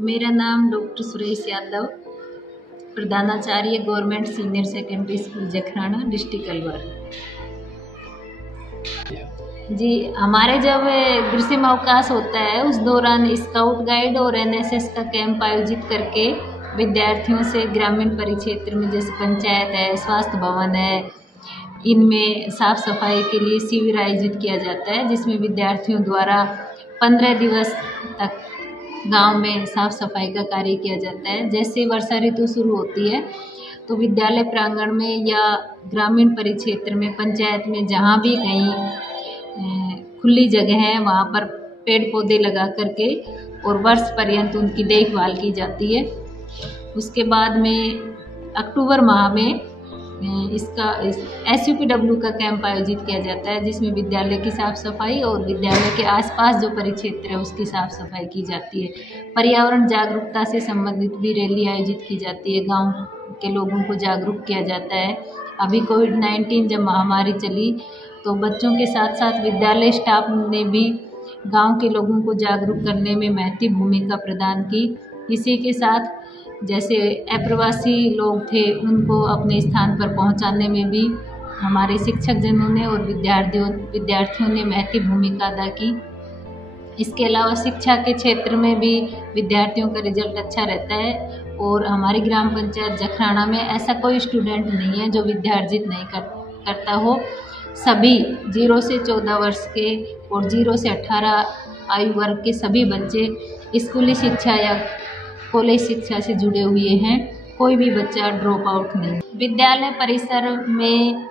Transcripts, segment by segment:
मेरा नाम डॉक्टर सुरेश यादव, प्रधानाचार्य government senior secondary school Jakhrana, district Alwar. जी, हमारे जब ग्रीष्म अवकाश होता है उस दौरान स्काउट गाइड और एनएसएस का कैंप आयोजित करके विद्यार्थियों से ग्रामीण परिक्षेत्र में जैसे पंचायत है, स्वास्थ्य भवन है, इनमें साफ सफाई के लिए शिविर आयोजित किया जाता है, जिसमें विद्यार्थियों द्वारा 15 दिवस तक गांव में साफ सफाई का कार्य किया जाता है। जैसे वर्षा ऋतु शुरू होती है तो विद्यालय प्रांगण में या ग्रामीण परिक्षेत्र में पंचायत में जहाँ भी कहीं खुली जगह है वहाँ पर पेड़ पौधे लगा करके और वर्ष पर्यंत उनकी देखभाल की जाती है। उसके बाद में अक्टूबर माह में इसका SUPW का कैंप आयोजित किया जाता है, जिसमें विद्यालय की साफ सफाई और विद्यालय के आसपास जो परिक्षेत्र है उसकी साफ सफाई की जाती है। पर्यावरण जागरूकता से संबंधित भी रैली आयोजित की जाती है, गांव के लोगों को जागरूक किया जाता है। अभी कोविड-19 जब महामारी चली तो बच्चों के साथ साथ विद्यालय स्टाफ ने भी गाँव के लोगों को जागरूक करने में महत्वपूर्ण भूमिका प्रदान की। इसी के साथ जैसे अप्रवासी लोग थे उनको अपने स्थान पर पहुंचाने में भी हमारे शिक्षक जनों ने और विद्यार्थियों ने महत्वपूर्ण भूमिका अदा की। इसके अलावा शिक्षा के क्षेत्र में भी विद्यार्थियों का रिजल्ट अच्छा रहता है और हमारी ग्राम पंचायत जखराना में ऐसा कोई स्टूडेंट नहीं है जो विद्यार्जित नहीं करता हो। सभी 0 से 14 वर्ष के और 0 से 18 आयु वर्ग के सभी बच्चे स्कूली शिक्षा या कॉलेज शिक्षा से जुड़े हुए हैं, कोई भी बच्चा ड्रॉप आउट नहीं। विद्यालय परिसर में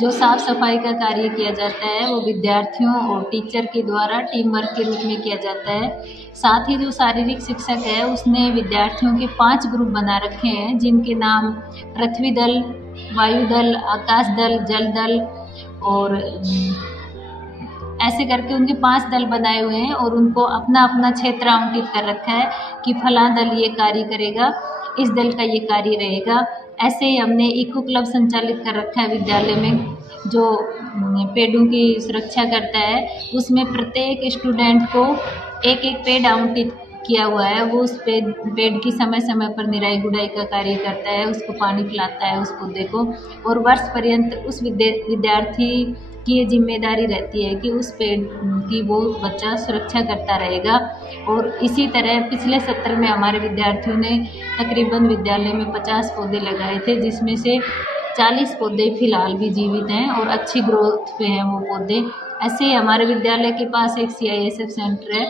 जो साफ सफाई का कार्य किया जाता है वो विद्यार्थियों और टीचर के द्वारा टीम वर्क के रूप में किया जाता है। साथ ही जो शारीरिक शिक्षक है उसने विद्यार्थियों के 5 ग्रुप बना रखे हैं, जिनके नाम पृथ्वी दल, वायु दल, आकाश दल, जल दल और ऐसे करके उनके 5 दल बनाए हुए हैं और उनको अपना अपना क्षेत्र आवंटित कर रखा है कि फलां दल ये कार्य करेगा, इस दल का ये कार्य रहेगा। ऐसे ही हमने इको क्लब संचालित कर रखा है विद्यालय में, जो पेड़ों की सुरक्षा करता है। उसमें प्रत्येक स्टूडेंट को एक एक पेड़ आवंटित किया हुआ है, वो उस पेड़ की समय समय पर निराई गुड़ाई का कार्य करता है, उसको पानी पिलाता है उस पौधे को, और वर्ष पर्यंत उस विद्यार्थी की ये जिम्मेदारी रहती है कि उस पेड़ की वो बच्चा सुरक्षा करता रहेगा। और इसी तरह पिछले सत्र में हमारे विद्यार्थियों ने तकरीबन विद्यालय में 50 पौधे लगाए थे, जिसमें से 40 पौधे फिलहाल भी जीवित हैं और अच्छी ग्रोथ पे हैं वो पौधे। ऐसे ही हमारे विद्यालय के पास एक CISF सेंटर है,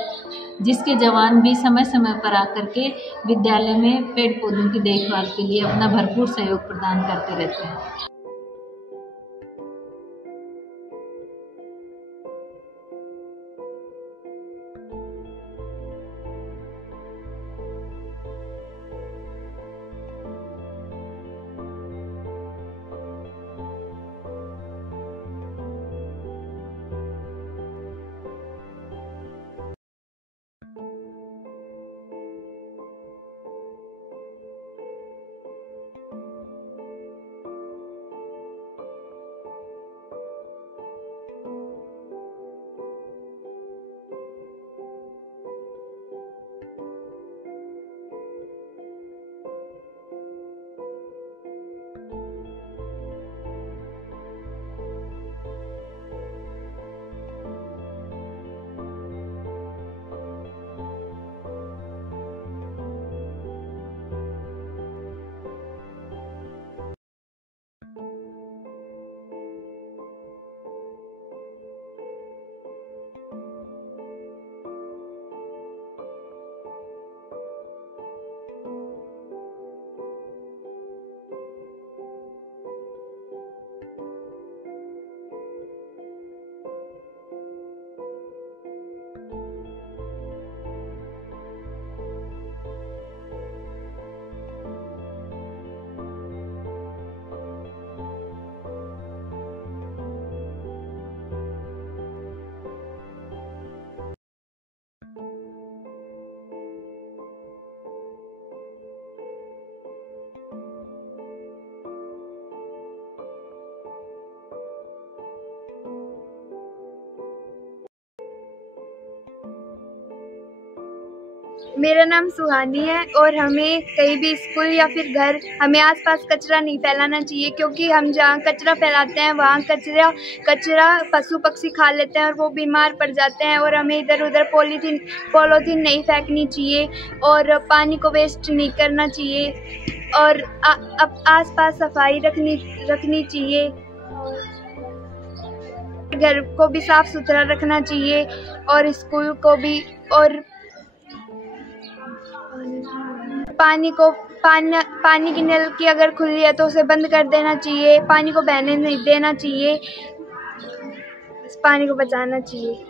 जिसके जवान भी समय समय पर आकर के विद्यालय में पेड़ पौधों की देखभाल के लिए अपना भरपूर सहयोग प्रदान करते रहते हैं। मेरा नाम सुहानी है और हमें कहीं भी स्कूल या फिर घर हमें आसपास कचरा नहीं फैलाना चाहिए, क्योंकि हम जहाँ कचरा फैलाते हैं वहाँ कचरा पशु पक्षी खा लेते हैं और वो बीमार पड़ जाते हैं। और हमें इधर उधर पॉलीथीन नहीं फेंकनी चाहिए और पानी को वेस्ट नहीं करना चाहिए और आसपास सफाई रखनी चाहिए। घर को भी साफ सुथरा रखना चाहिए और स्कूल को भी। और पानी की नल की अगर खुली है तो उसे बंद कर देना चाहिए, पानी को बहने नहीं देना चाहिए, पानी को बचाना चाहिए।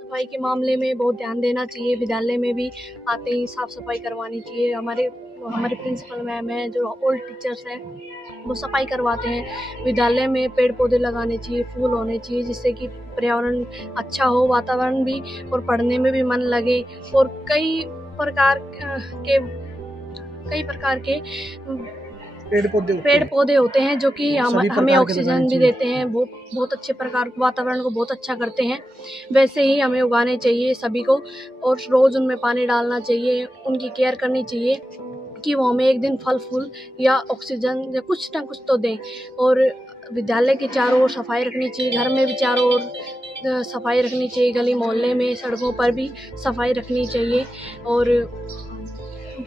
सफाई के मामले में बहुत ध्यान देना चाहिए। विद्यालय में भी आते ही साफ़ सफाई करवानी चाहिए। हमारे प्रिंसिपल मैम हैं, जो ओल्ड टीचर्स हैं, वो सफाई करवाते हैं। विद्यालय में पेड़ पौधे लगाने चाहिए, फूल होने चाहिए, जिससे कि पर्यावरण अच्छा हो, वातावरण भी, और पढ़ने में भी मन लगे। और कई प्रकार के पेड़ पौधे होते हैं जो कि हमें ऑक्सीजन भी देते हैं, वो बहुत अच्छे प्रकार वातावरण को बहुत अच्छा करते हैं। वैसे ही हमें उगाने चाहिए सभी को, और रोज़ उनमें पानी डालना चाहिए, उनकी केयर करनी चाहिए कि वो हमें एक दिन फल फूल या ऑक्सीजन या कुछ ना कुछ तो दें। और विद्यालय के चारों ओर सफाई रखनी चाहिए, घर में भी चारों ओर सफाई रखनी चाहिए, गली मोहल्ले में, सड़कों पर भी सफाई रखनी चाहिए, और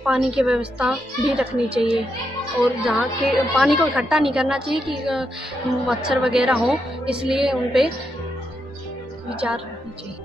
पानी की व्यवस्था भी रखनी चाहिए। और जहाँ के पानी को इकट्ठा नहीं करना चाहिए कि मच्छर वगैरह हो, इसलिए उन पे विचार रखना चाहिए।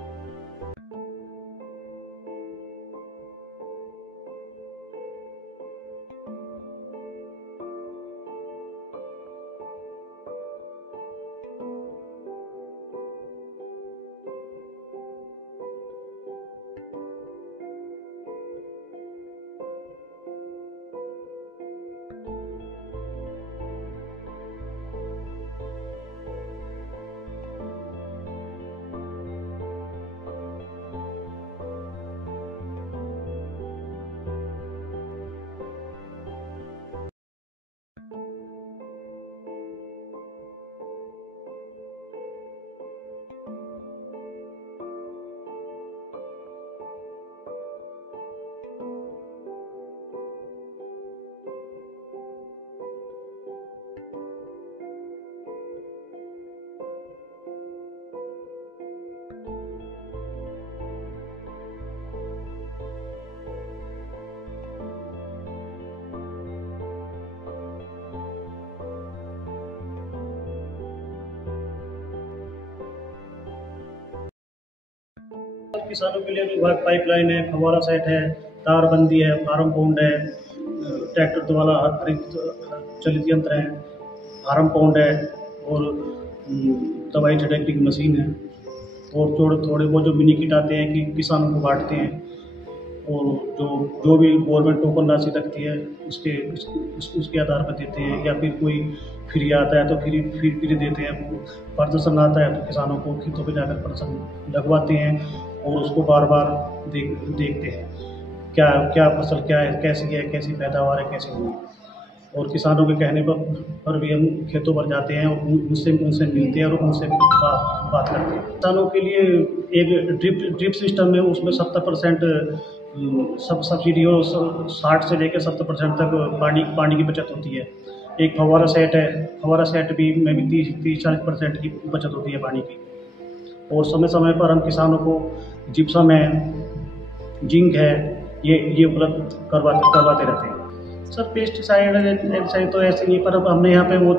किसानों के लिए विभाग पाइपलाइन है, फव्वारा सेट है, तारबंदी है, फार्म पौंड है, ट्रैक्टर वाला हरित चलित यंत्र है, फार्म पौंड है और दवाई छिड़कने की मशीन है और थोड़े बहुत जो मिनी किट आते हैं कि किसानों को बांटते हैं और जो भी गवर्नमेंट टोकन राशि रखती है उसके आधार पर देते हैं, या फिर कोई फ्री आता है तो फ्री देते हैं। प्रदर्शन आता है तो किसानों को खेतों पे जाकर प्रदर्शन लगवाते हैं और उसको बार बार देखते हैं क्या फसल क्या है, कैसी पैदावार है, कैसी नहीं। और किसानों के कहने पर भी हम खेतों पर जाते हैं और उनसे मिलते हैं और उनसे बात करते हैं। किसानों के लिए एक ड्रिप सिस्टम है, उसमें 70% सब सब्सिडी और 60 से लेकर 70% तक पानी की बचत होती है। एक फव्वारा सेट है, फव्वारा सेट भी में भी 30-40% की बचत होती है पानी की। और समय समय पर हम किसानों को जिप्सम है, जिंक है, ये उपलब्ध करवाते रहते हैं। सर पेस्टिसाइड तो ऐसे नहीं, पर अब हमने यहाँ पे वो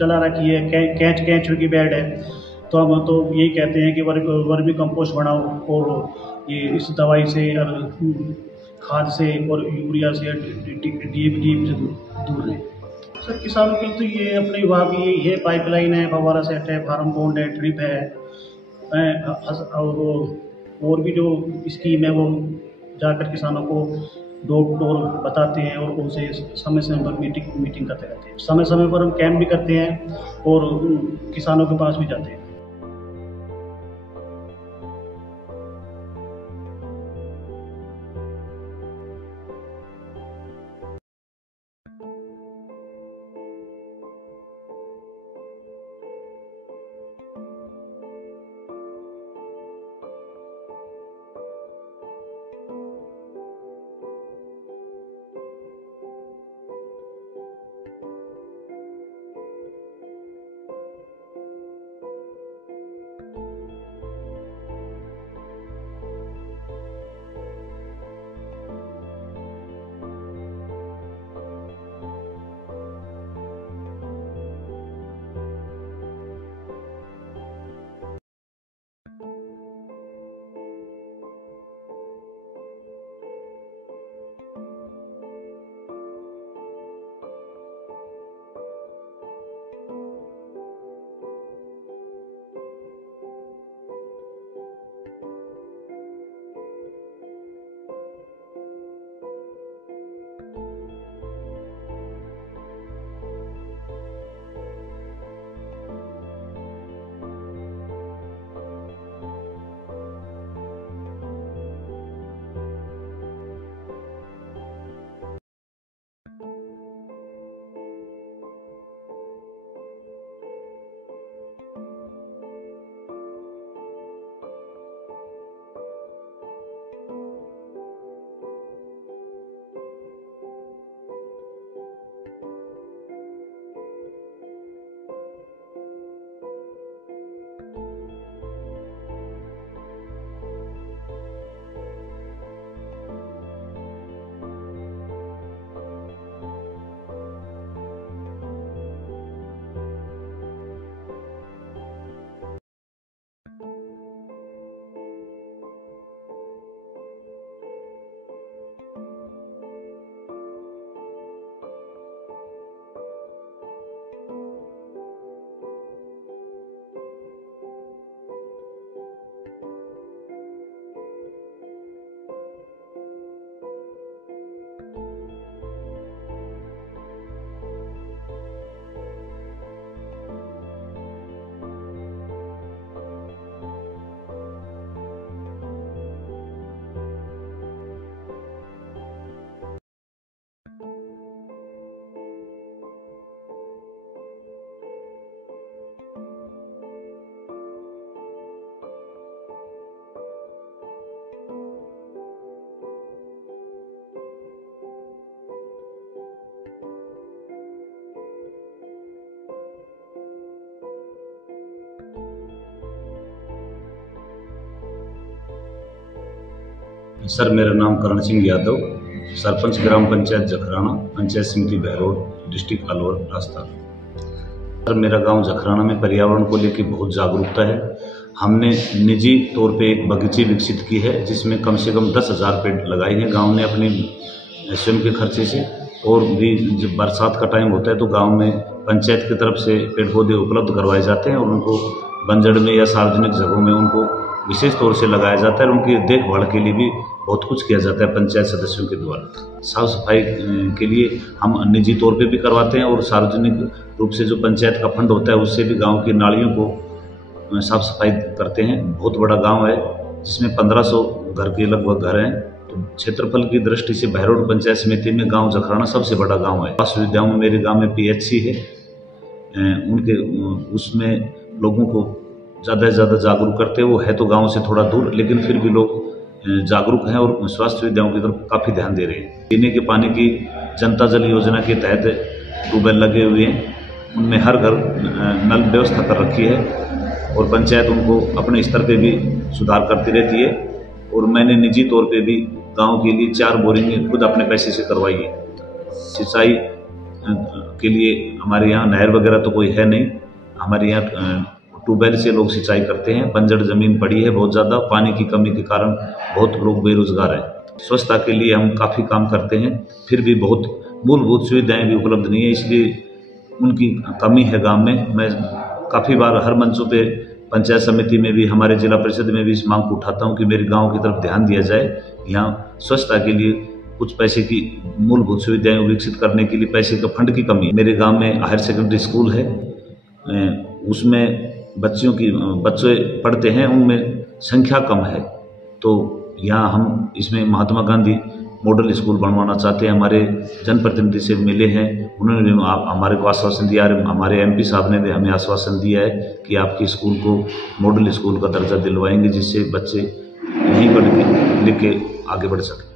चला रखी है, कैच की बेड है, तो हम तो यही कहते हैं कि वर्मी कंपोस्ट बनाओ और ये इस दवाई से और खाद से और यूरिया से DAP से दूर रहें। सर किसानों के लिए तो ये अपने विभाग की ये पाइपलाइन है, फव्वारा सेट है, फार्म पौंड है, ड्रिप है और भी जो स्कीम है वो जाकर किसानों को डोर टू डोर बताते हैं और उनसे समय पर मीटिंग करते रहते हैं। समय समय पर हम कैंप भी करते हैं और किसानों के पास भी जाते हैं। सर मेरा नाम करण सिंह यादव, सरपंच ग्राम पंचायत जखराना, पंचायत समिति बहरोड, डिस्ट्रिक्ट अलवर, राजस्थान। सर मेरा गांव जखराना में पर्यावरण को लेकर बहुत जागरूकता है। हमने निजी तौर पे एक बगीचे विकसित की है जिसमें कम से कम 10,000 पेड़ लगाए हैं गांव ने अपने स्वयं के खर्चे से। और भी जब बरसात का टाइम होता है तो गांव में पंचायत की तरफ से पेड़ पौधे उपलब्ध करवाए जाते हैं और उनको बंजड़ में या सार्वजनिक जगहों में उनको विशेष तौर से लगाया जाता है और उनकी देखभाल के लिए भी बहुत कुछ किया जाता है पंचायत सदस्यों के द्वारा। साफ सफाई के लिए हम निजी तौर पे भी करवाते हैं और सार्वजनिक रूप से जो पंचायत का फंड होता है उससे भी गांव की नालियों को साफ सफाई करते हैं। बहुत बड़ा गांव है जिसमें 1500 घर के लगभग घर हैं। तो क्षेत्रफल की दृष्टि से बहरोड पंचायत समिति में गांव जखराना सबसे बड़ा गांव है। स्वास्थ्य सुविधाओं में मेरे गांव में PHC है, उनके उसमें लोगों को ज़्यादा से ज़्यादा जागरूक करते हैं। वो है तो गांव से थोड़ा दूर, लेकिन फिर भी लोग जागरूक हैं और स्वास्थ्य सुविधाओं की तरफ काफ़ी ध्यान दे रहे हैं। पीने के पानी की जनता जल योजना के तहत ट्यूबवेल लगे हुए हैं, उनमें हर घर नल व्यवस्था कर रखी है और पंचायत उनको अपने स्तर पे भी सुधार करती रहती है। और मैंने निजी तौर पे भी गांव के लिए 4 बोरिंग खुद अपने पैसे से करवाई है। सिंचाई के लिए हमारे यहाँ नहर वगैरह तो कोई है नहीं, हमारे यहाँ ट्यूबवेल से लोग सिंचाई करते हैं। बंजर जमीन पड़ी है बहुत ज़्यादा, पानी की कमी के कारण बहुत लोग बेरोजगार हैं। स्वच्छता के लिए हम काफ़ी काम करते हैं, फिर भी बहुत मूलभूत सुविधाएं भी उपलब्ध नहीं है, इसलिए उनकी कमी है गांव में। मैं काफ़ी बार हर मंचों पे पंचायत समिति में भी, हमारे जिला परिषद में भी इस मांग को उठाता हूं कि मेरे गांव की तरफ ध्यान दिया जाए। यहाँ स्वच्छता के लिए कुछ पैसे की मूलभूत सुविधाएं विकसित करने के लिए पैसे का फंड की कमी है। मेरे गाँव में हायर सेकेंडरी स्कूल है, उसमें बच्चे पढ़ते हैं, उनमें संख्या कम है। तो यहाँ हम इसमें महात्मा गांधी मॉडल स्कूल बनवाना चाहते हैं। हमारे जनप्रतिनिधि से मिले हैं, उन्होंने भी हमारे को आश्वासन दिया है। हमारे MP साहब ने भी हमें आश्वासन दिया है कि आपके स्कूल को मॉडल स्कूल का दर्जा दिलवाएंगे, जिससे बच्चे यहीं पढ़ के लिख के आगे बढ़ सकें।